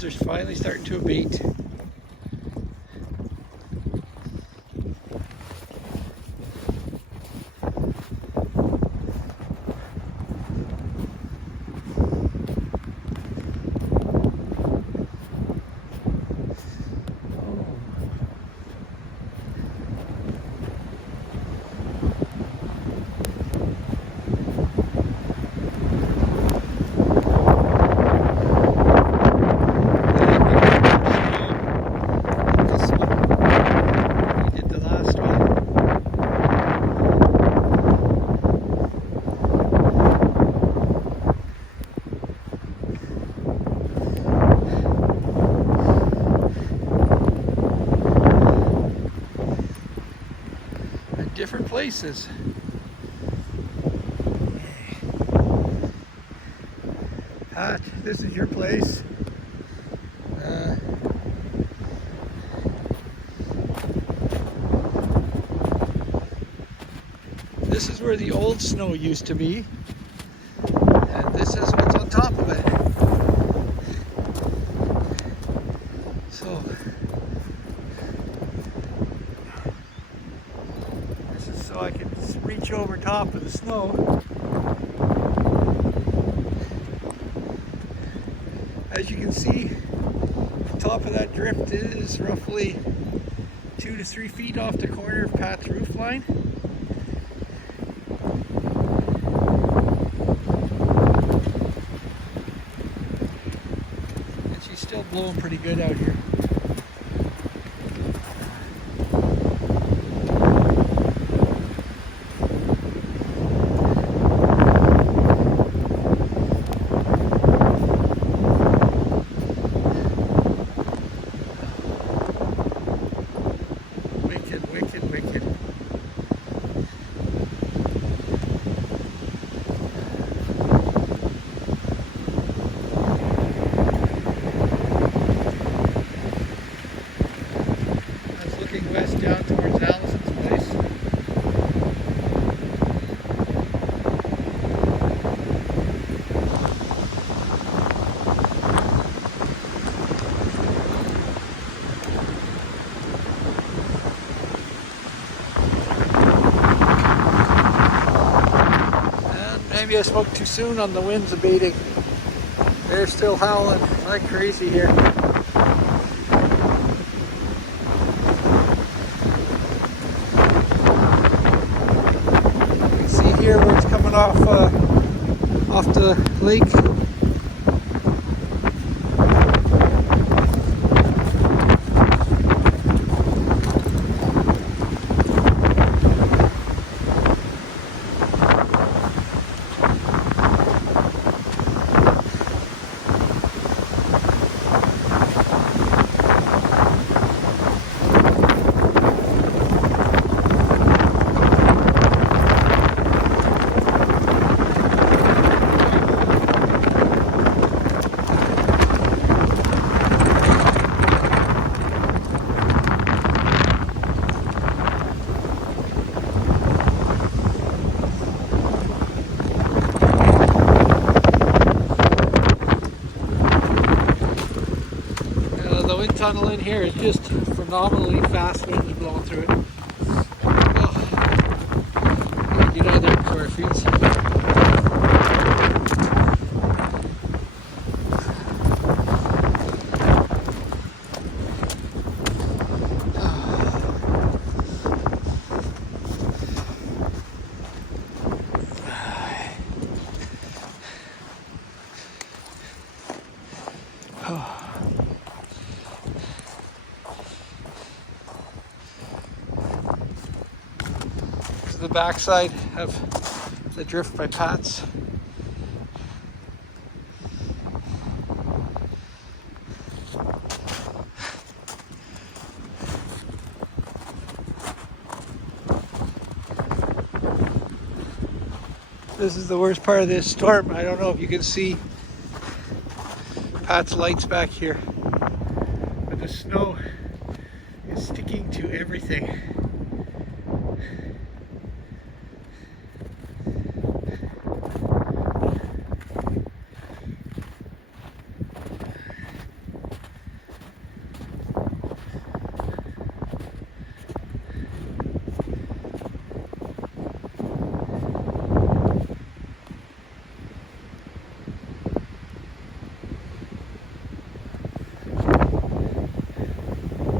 clouds are finally starting to abate. Different places. Pat, this is your place. This is where the old snow used to be, and this is what's on top of it. So so I can reach over top of the snow. As you can see, the top of that drift is roughly 2 to 3 feet off the corner of Pat's roof line. And she's still blowing pretty good out here. Wicked. I was looking west down towards Allison's place. Maybe I spoke too soon on the winds abating. They're still howling like crazy here. You can see here where it's coming off the lake. The wind tunnel in here is just phenomenally fast winds blowing through it. Oh, get out of there before it freezes. The backside of the drift by Pat's. This is the worst part of this storm. I don't know if you can see Pat's lights back here, but the snow is sticking to everything.